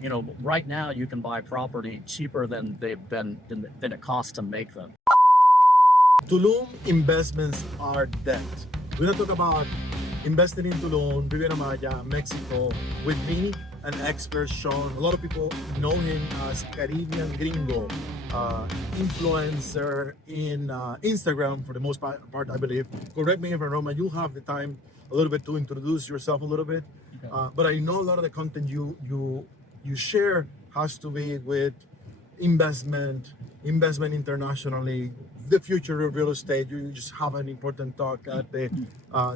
Right now you can buy property cheaper than it costs to make them. Tulum investments are dead. We're gonna talk about investing in Tulum, Riviera Maya, Mexico, with me, an expert, Sean. A lot of people know him as Caribbean Gringo, influencer in Instagram for the most part, I believe. Correct me if I'm wrong, you'll have the time a little bit to introduce yourself a little bit. Okay. But I know a lot of the content you share has to be with investment internationally, the future of real estate. You just have an important talk at the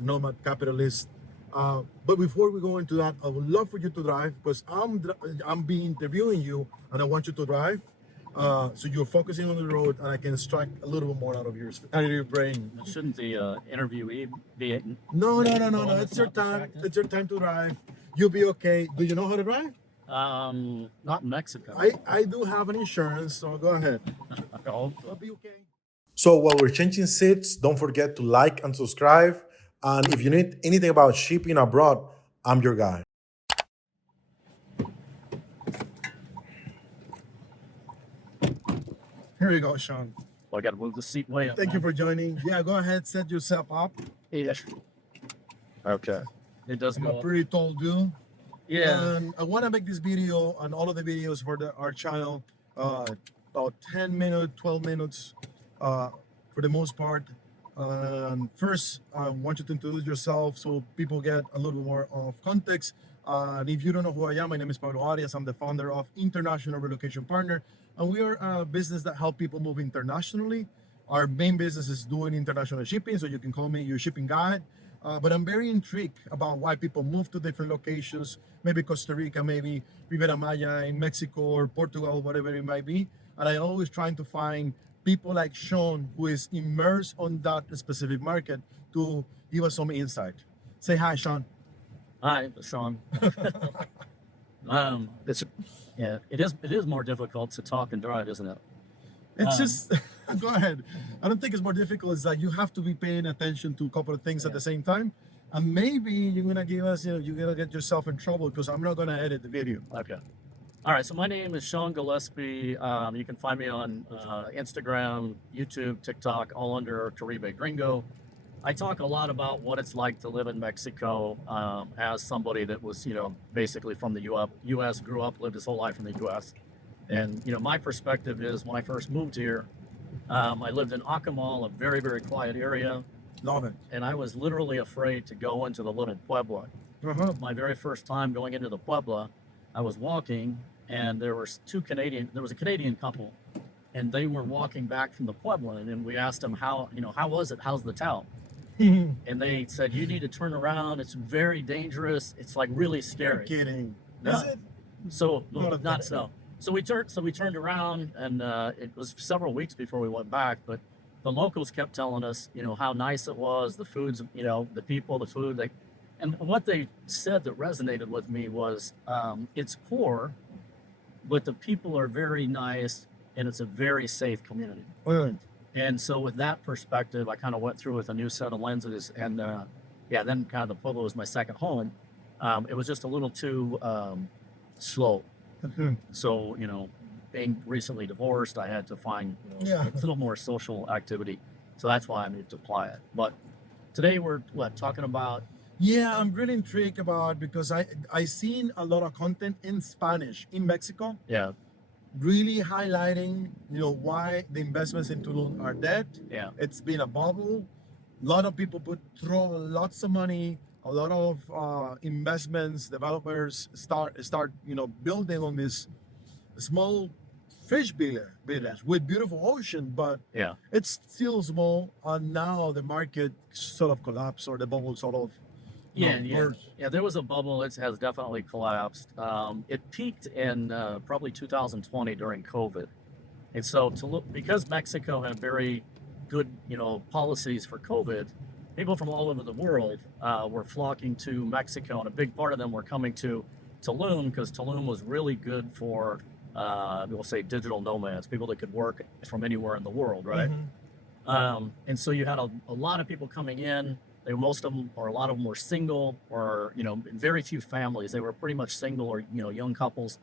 Nomad Capitalist. But before we go into that, I would love for you to drive because I'm being interviewing you and I want you to drive. So you're focusing on the road and I can strike a little bit more out of your brain. Shouldn't the interviewee be? No. It's your time. It's your time to drive. You'll be okay. Do you know how to drive? Not in Mexico. I do have an insurance, so go ahead. Oh, I'll be okay. So while we're changing seats, don't forget to like and subscribe. And if you need anything about shipping abroad, I'm your guy. Here you go, Sean. well, I got to move the seat way up. Thank you for joining. Yeah, go ahead, set yourself up. Yeah. Okay. It does I'm go a up. pretty tall dude. Yeah. And I want to make this video and all of the videos for our channel about 10 minutes, 12 minutes for the most part. First, I want you to introduce yourself so people get a little more of context. And if you don't know who I am, my name is Pablo Arias. I'm the founder of International Relocation Partner. And we are a business that help people move internationally. Our main business is doing international shipping, so you can call me your shipping guide. But I'm very intrigued about why people move to different locations, maybe Costa Rica, maybe Riviera Maya in Mexico or Portugal, whatever it might be. And I always trying to find people like Sean who is immersed on that specific market to give us some insight. Say hi, Sean. Hi, Sean. It's it is more difficult to talk and drive, isn't it? It's just, go ahead. I don't think it's more difficult. It's that you have to be paying attention to a couple of things at the same time. And maybe you're going to give us, you're going to get yourself in trouble because I'm not going to edit the video. Okay. All right. So my name is Sean Gillespie. You can find me on Instagram, YouTube, TikTok, all under Caribbean Gringo. I talk a lot about what it's like to live in Mexico as somebody that was, basically from the U.S., grew up, lived his whole life in the U.S. And, my perspective is when I first moved here, I lived in Acamal, a very, very quiet area. Love it. And I was literally afraid to go into the little Puebla. My very first time going into the Puebla, I was walking and there was a Canadian couple and they were walking back from the Puebla and we asked them how was it? How's the town? And they said, you need to turn around. It's very dangerous. It's like really scary. You're kidding. No. Is it? So not so. So we turned around and it was several weeks before we went back, but the locals kept telling us, how nice it was, the foods, the people, the food. And what they said that resonated with me was it's poor, but the people are very nice and it's a very safe community. Right. And so with that perspective, I kind of went through with a new set of lenses and then kind of the Pueblo was my second home. It was just a little too slow. So, being recently divorced, I had to find a little more social activity. So that's why I moved to Playa. But today we're talking about. Yeah, I'm really intrigued about because I seen a lot of content in Spanish in Mexico. Yeah. Really highlighting, why the investments in Tulum are dead. Yeah. It's been a bubble. A lot of people throw lots of money. A lot of investments, developers start, building on this small fish village with beautiful ocean, but it's still small. And now the market sort of collapsed or the bubble sort of. Yeah, there was a bubble. It has definitely collapsed. It peaked in probably 2020 during COVID. And so because Mexico had very good, policies for COVID, people from all over the world were flocking to Mexico, and a big part of them were coming to Tulum because Tulum was really good for, we'll say, digital nomads, people that could work from anywhere in the world, right? And so you had a lot of people coming in. Most of them, or a lot of them, were single, or very few families. They were pretty much single or young couples.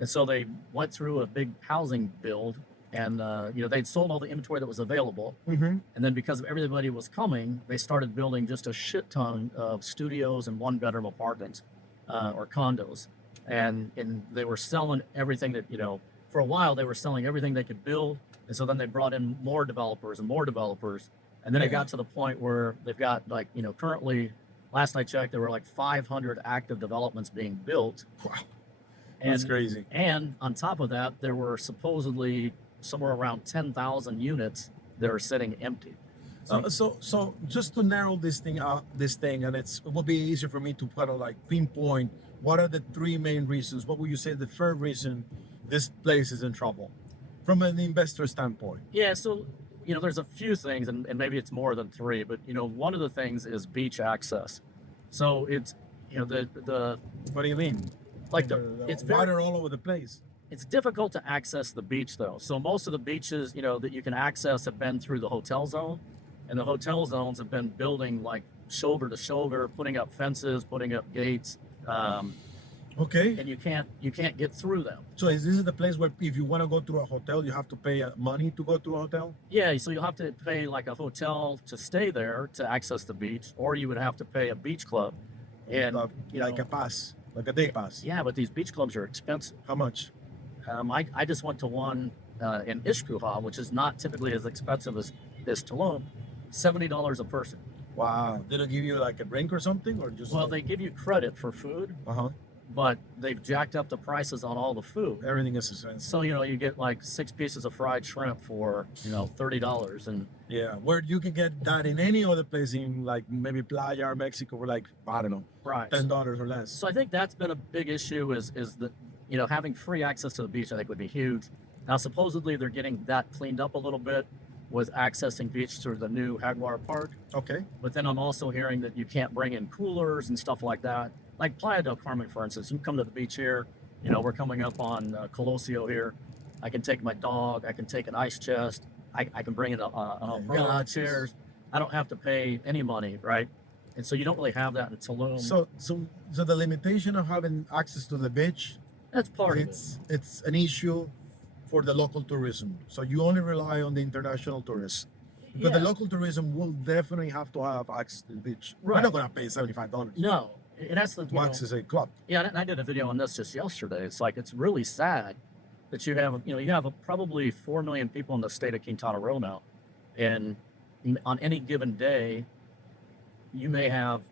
And so they went through a big housing build, and they'd sold all the inventory that was available. Mm-hmm. And then because everybody was coming, they started building just a shit ton of studios and one-bedroom apartments or condos. And they were selling everything that, for a while they were selling everything they could build. And so then they brought in more developers and more developers. And then it got to the point where they've got currently, last I checked, there were like 500 active developments being built. Wow. That's crazy. And on top of that, there were supposedly somewhere around 10,000 units that are sitting empty. So just to narrow this thing, and it will be easier for me to kind of like pinpoint what are the three main reasons. What would you say the third reason this place is in trouble from an investor standpoint? Yeah, so there's a few things, and maybe it's more than three, but one of the things is beach access. So it's the What do you mean? like It's water all over the place. It's difficult to access the beach though. So most of the beaches that you can access have been through the hotel zone, and the hotel zones have been building like shoulder to shoulder, putting up fences, putting up gates. Okay. And you can't get through them. So is this the place where if you want to go to a hotel, you have to pay money to go to a hotel? Yeah, so you'll have to pay like a hotel to stay there to access the beach, or you would have to pay a beach club. And like a pass, like a day pass. Yeah, but these beach clubs are expensive. How much? I just went to one in Ishkuha, which is not typically as expensive as Tulum, $70 a person. Wow. Did it give you like a drink or something, or just? Well, they give you credit for food. But they've jacked up the prices on all the food. Everything is expensive. So you get like 6 pieces of fried shrimp for $30, and yeah, where you can get that in any other place in like maybe Playa or Mexico for like I don't know, right, $10 or less. So I think that's been a big issue is that having free access to the beach I think would be huge. Now supposedly they're getting that cleaned up a little bit with accessing beach through the new Jaguar Park. Okay. But then I'm also hearing that you can't bring in coolers and stuff like that. Like Playa del Carmen, for instance, you come to the beach here, we're coming up on Colosio here. I can take my dog, I can take an ice chest, I can bring in an umbrella, chairs. I don't have to pay any money, right? And so you don't really have that in Tulum. So the limitation of having access to the beach, that's part of it. It's an issue for the local tourism. So you only rely on the international tourists. But the local tourism will definitely have to have access to the beach. Right. We're not going to pay $75. No. And that's the access a club. Yeah, and I did a video on this just yesterday. It's like it's really sad that you have probably 4 million people in the state of Quintana Roo now, and on any given day, you may have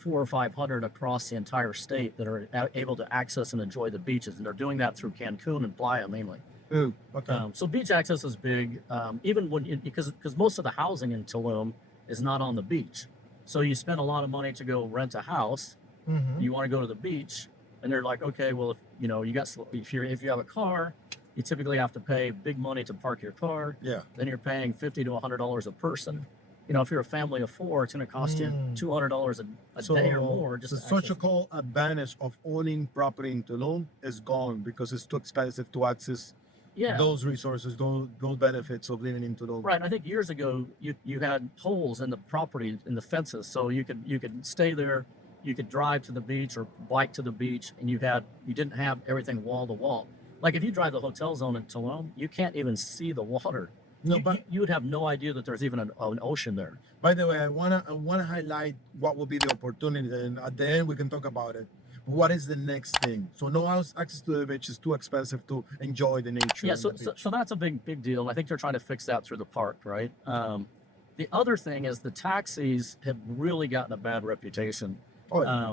400 or 500 across the entire state that are able to access and enjoy the beaches, and they're doing that through Cancun and Playa mainly. Ooh, okay. So beach access is big, even because most of the housing in Tulum is not on the beach. So you spend a lot of money to go rent a house. Mm-hmm. You want to go to the beach, and they're like, okay, well, if if you have a car, you typically have to pay big money to park your car. Yeah. Then you're paying $50 to $100 a person. If you're a family of four, it's going to cost you $200 a day or more. The social advantage of owning property in Tulum is gone because it's too expensive to access. Yeah. Those resources, those benefits of living in Tulum. Right. I think years ago you had holes in the property in the fences, so you could stay there. You could drive to the beach or bike to the beach, and you didn't have everything wall to wall. Like if you drive the hotel zone in Tulum, you can't even see the water. No, you would have no idea that there's even an ocean there. By the way, I wanna highlight what will be the opportunity, and at the end we can talk about it. What is the next thing? So no access to the beach is too expensive to enjoy the nature. Yeah, so that's a big deal. I think they're trying to fix that through the park, right? The other thing is the taxis have really gotten a bad reputation. Oh, yeah.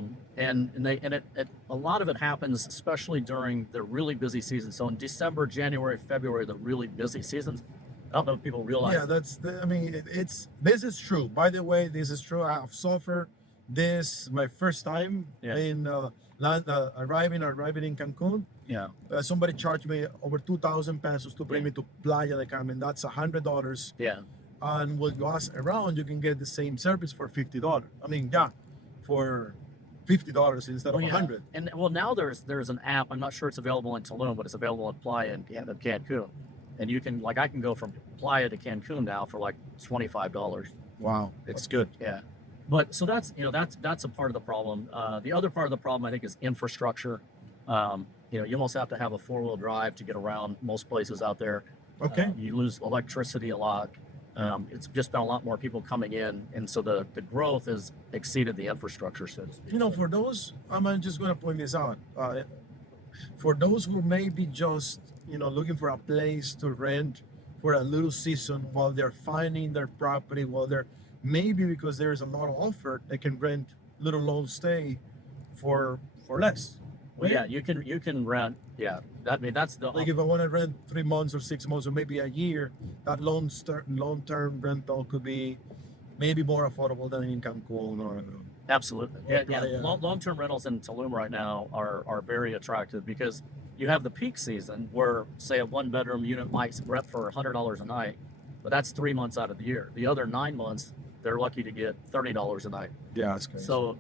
A lot of it happens, especially during the really busy season. So in December, January, February, the really busy seasons. I don't know if people realize. Yeah, this is true. By the way, this is true. I have suffered this my first time in arriving in Cancun. Yeah. Somebody charged me over 2,000 pesos to bring me to Playa del Carmen. That's $100. Yeah. And when you ask around, you can get the same service for $50. For $50 instead of $100. And now there's an app. I'm not sure it's available in Tulum, but it's available in Playa and Cancun. And you can I can go from Playa to Cancun now for like $25. Wow, it's good. Yeah. But so that's a part of the problem. The other part of the problem I think is infrastructure. you almost have to have a 4-wheel drive to get around most places out there. Okay. You lose electricity a lot. It's just been a lot more people coming in, and so the growth has exceeded the infrastructure, so to speak. For those, I'm just going to point this out. For those who may be just, looking for a place to rent for a little season while they're finding their property, while they're maybe because there's a lot of offer, they can rent little long stay for less. Well, right? yeah, you can rent. Yeah, that's the Like if I want to rent 3 months or 6 months or maybe a year, that long-term rental could be maybe more affordable than in Cancun or. absolutely. Yeah. Yeah. Long-term rentals in Tulum right now are very attractive because you have the peak season where, say, a 1-bedroom unit might rent for $100 a night, but that's 3 months out of the year. The other 9 months, they're lucky to get $30 a night. Yeah, that's crazy. So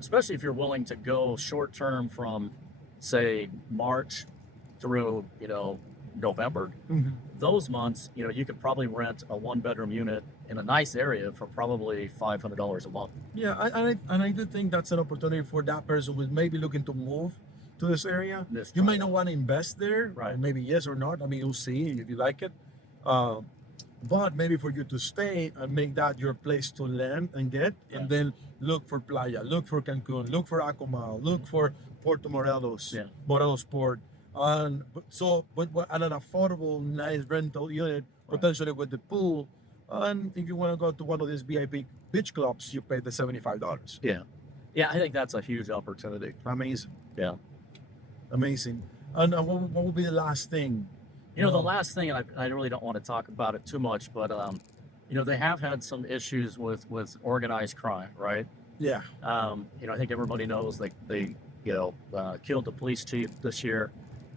especially if you're willing to go short term from, say, March through, November, Mhm. those months, you could probably rent a 1-bedroom unit in a nice area for probably $500 a month. Yeah, I do think that's an opportunity for that person who's maybe looking to move to this area. You might not want to invest there, Right. Maybe yes or not. I mean, you'll see if you like it. But maybe for you to stay and make that your place to land and get, and then look for Playa, look for Cancun, look for Acumal, look for Puerto Morelos, Yeah. Morelos Port, and an affordable, nice rental unit, Right. potentially with the pool. And if you want to go to one of these VIP beach clubs, you pay the $75. Yeah. Yeah, I think that's a huge opportunity. Amazing. Yeah. Amazing. And what will be the last thing? The last thing, and I really don't want to talk about it too much, but they have had some issues with organized crime, right? Yeah. I think everybody knows they killed the police chief this year,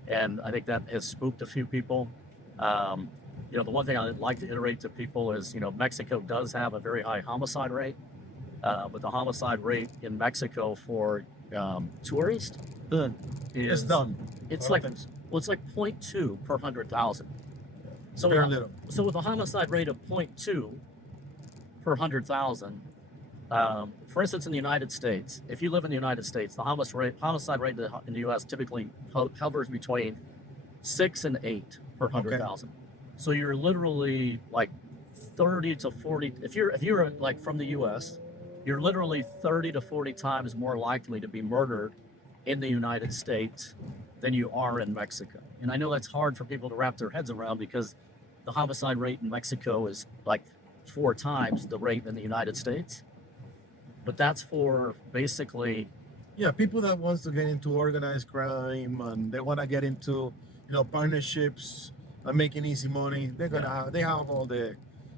and I think that has spooked a few people. The one thing I'd like to iterate to people is, Mexico does have a very high homicide rate, but the homicide rate in Mexico for tourists It's done. It's All like things. it's like 0.2 per 100,000. So Very little. So with a homicide rate of 0.2 per 100,000, for instance, in the United States, if you live in the United States, the homicide rate in the U.S. typically hovers between 6 and 8 per 100,000. So you're literally like 30 to 40. If you're like from the U.S., you're literally 30 to 40 times more likely to be murdered in the United States than you are in Mexico. And I know that's hard for people to wrap their heads around because the homicide rate in Mexico is like 4 times the rate in the United States. But that's for basically, Yeah, people that wants to get into organized crime and they want to get into, partnerships and making easy money. They have all the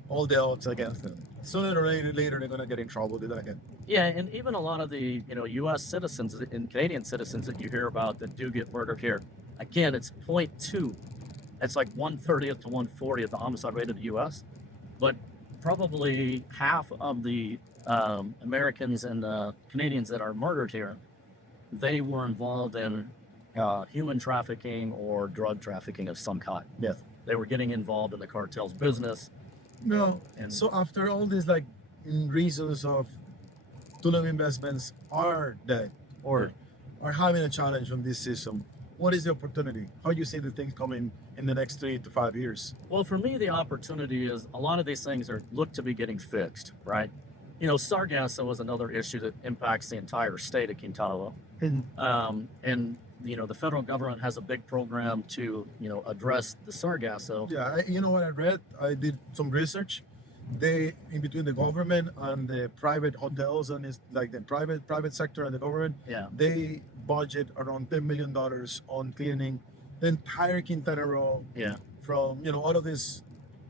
odds against them. Sooner or later they're gonna get in trouble. They're gonna get. yeah, and even a lot of the, U.S. citizens and Canadian citizens that you hear about that do get murdered here, again, it's 0.2. It's like 1/30th to 1/40th the homicide rate of the U.S. But probably half of the Americans and Canadians that are murdered here, they were involved in human trafficking or drug trafficking of some kind. Yes. They were getting involved in the cartel's business. No. And So after all these reasons of Tulum investments are dead or are having a challenge on this system, what is the opportunity? How do you see the things coming in the next 3 to 5 years? well, for me, the opportunity is a lot of these things look to be getting fixed, right? Sargasso was another issue that impacts the entire state of Quintana. And the federal government has a big program to address the Sargasso. Yeah, you know what I read? I did some research. They, in between the government and the private hotels and it's like the private sector and the government, Yeah. they budget around $10 million on cleaning the entire Quintana Roo Yeah. from all of this,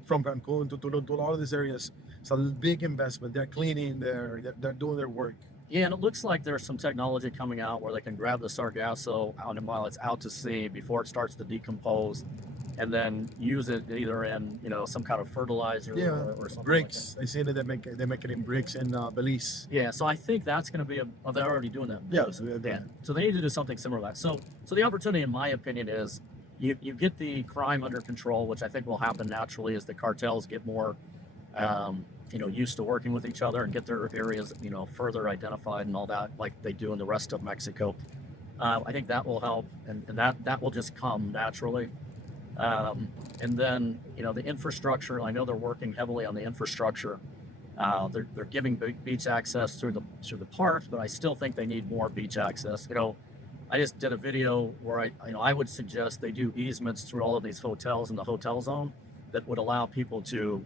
from Cancun to Tulum to all of these areas. It's a big investment. They're cleaning, they're doing their work. Yeah, and it looks like there's some technology coming out where they can grab the Sargasso out while it's out to sea before it starts to decompose, and then use it either in some kind of fertilizer or something. Bricks. I see that they make it in bricks in Belize. Yeah, so I think that's going to be they're already doing that. Yes. Yeah. So they need to do something similar to that. So the opportunity, in my opinion, is you get the crime under control, which I think will happen naturally as the cartels get more, used to working with each other and get their areas, further identified and all that, like they do in the rest of Mexico. I think that will help, and that will just come naturally. And then, the infrastructure, I know they're working heavily on the infrastructure. They're giving beach access through the park, but I still think they need more beach access. I just did a video where I would suggest they do easements through all of these hotels in the hotel zone that would allow people to,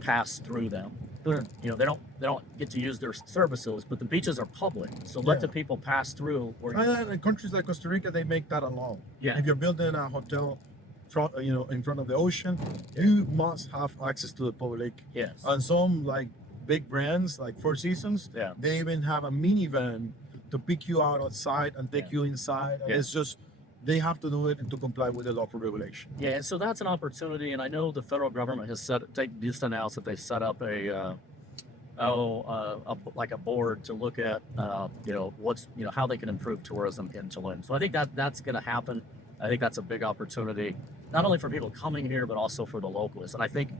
pass through them. Sure. They don't get to use their services, but the beaches are public, so let Yeah. the people pass through. In countries like Costa Rica, they make that a law. Yeah. If you're building a hotel, in front of the ocean, you must have access to the public. Yes. And some like big brands like Four Seasons, Yeah. they even have a minivan to pick you out outside and take you inside. And Yeah. it's just they have to do it to comply with the local regulation. Yeah, and so that's an opportunity, and I know the federal government has just announced that they've set up like a board to look at how they can improve tourism in Tulum. So I think that's going to happen. I think that's a big opportunity, not only for people coming here, but also for the locals. And I think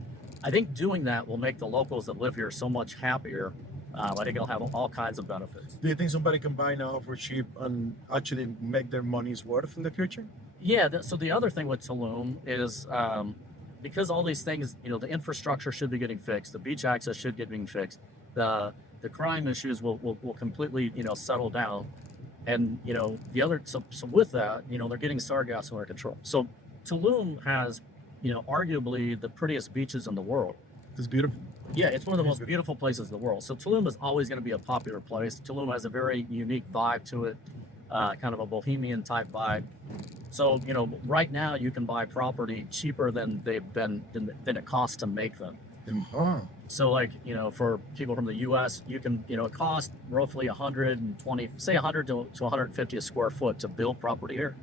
doing that will make the locals that live here so much happier. I think it'll have all kinds of benefits. Do you think somebody can buy now for cheap and actually make their money's worth in the future? Yeah. So the other thing with Tulum is because all these things, the infrastructure should be getting fixed, the beach access should get being fixed, the crime issues will completely settle down, and the other so with that they're getting Sargasso under control. So Tulum has arguably the prettiest beaches in the world. It's beautiful. Yeah, it's one of the most beautiful places in the world. So Tulum is always going to be a popular place. Tulum has a very unique vibe to it, kind of a bohemian type vibe. So right now you can buy property cheaper than than it costs to make them. Oh, So for people from the U.S., you can it costs roughly 120, say 100 to 150 a square foot to build property here.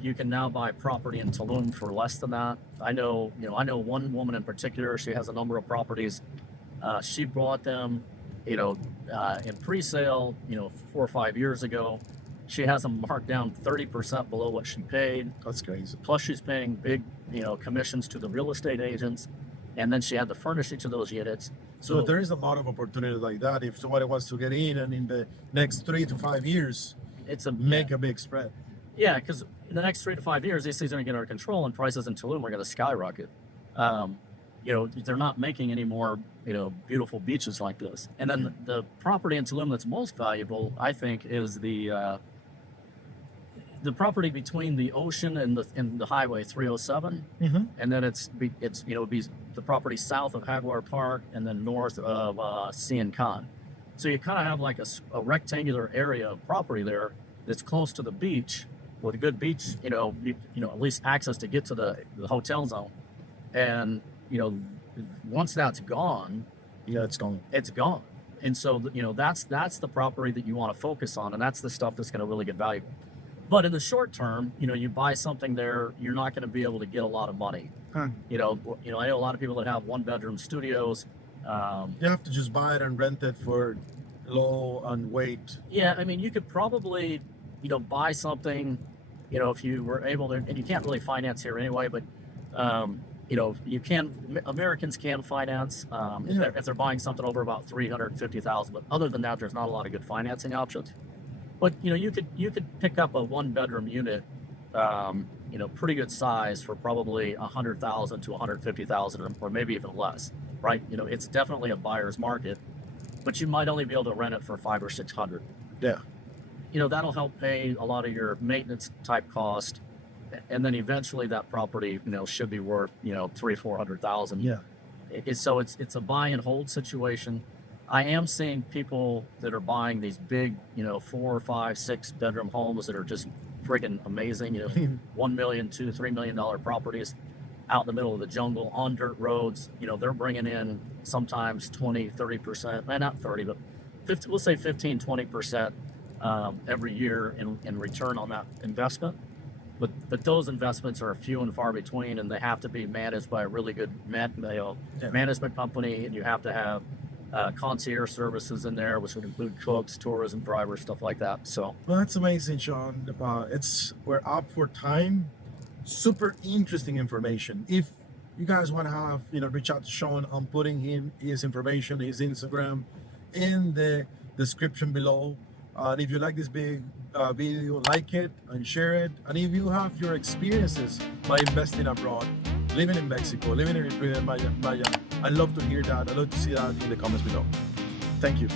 You can now buy property in Tulum for less than that. I know one woman in particular. She has a number of properties. She bought them, in pre-sale, 4 or 5 years ago. She has them marked down 30% below what she paid. that's crazy. Plus, she's paying big, commissions to the real estate agents, and then she had to furnish each of those units. So there is a lot of opportunity like that if somebody wants to get in and in the next 3 to 5 years it's make a big spread. Yeah, because in the next 3 to 5 years, these things are going to get under control, and prices in Tulum are going to skyrocket. They're not making any more, beautiful beaches like this. And then the property in Tulum that's most valuable, I think, is the property between the ocean and the highway 307, Mm-hmm. and then it'd be the property south of Jaguar Park and then north of Cian Khan. So you kind of have like a rectangular area of property there that's close to the beach, with a good beach, at least access to get to the hotel zone. And, once that's gone, Yeah, it's gone. it's gone. And so, that's the property that you want to focus on. And that's the stuff that's going to really get valuable. But in the short term, you buy something there, you're not going to be able to get a lot of money. Huh. I know a lot of people that have 1-bedroom studios. You have to just buy it and rent it for low and wait. Yeah, I mean, you could probably, buy something, if you were able to, and you can't really finance here anyway, but, Americans can finance if they're buying something over about $350,000. But other than that, there's not a lot of good financing options. But, you could pick up a 1-bedroom unit, pretty good size for probably $100,000 to $150,000, or maybe even less, right? It's definitely a buyer's market, but you might only be able to rent it for $500 or $600. Yeah. That'll help pay a lot of your maintenance type cost, and then eventually that property, should be worth, $300,000-$400,000. Yeah. So it's a buy and hold situation. I am seeing people that are buying these big, 4, 5, 6 bedroom homes that are just freaking amazing. $1 million, $2, $3 million properties out in the middle of the jungle on dirt roads. They're bringing in sometimes 20, 30%, not 30, but 50, we'll say 15, 20% every year in return on that investment. But those investments are few and far between, and they have to be managed by a really good management company, and you have to have concierge services in there, which would include cooks, tourism drivers, stuff like that. So Well, that's amazing, Sean. We're up for time. Super interesting information. If you guys want to have, reach out to Sean. I'm putting his information, his Instagram, in the description below. And if you like this big video, like it and share it. And if you have your experiences by investing abroad, living in Mexico, living in Maya, I'd love to hear that. I'd love to see that in the comments below. Thank you.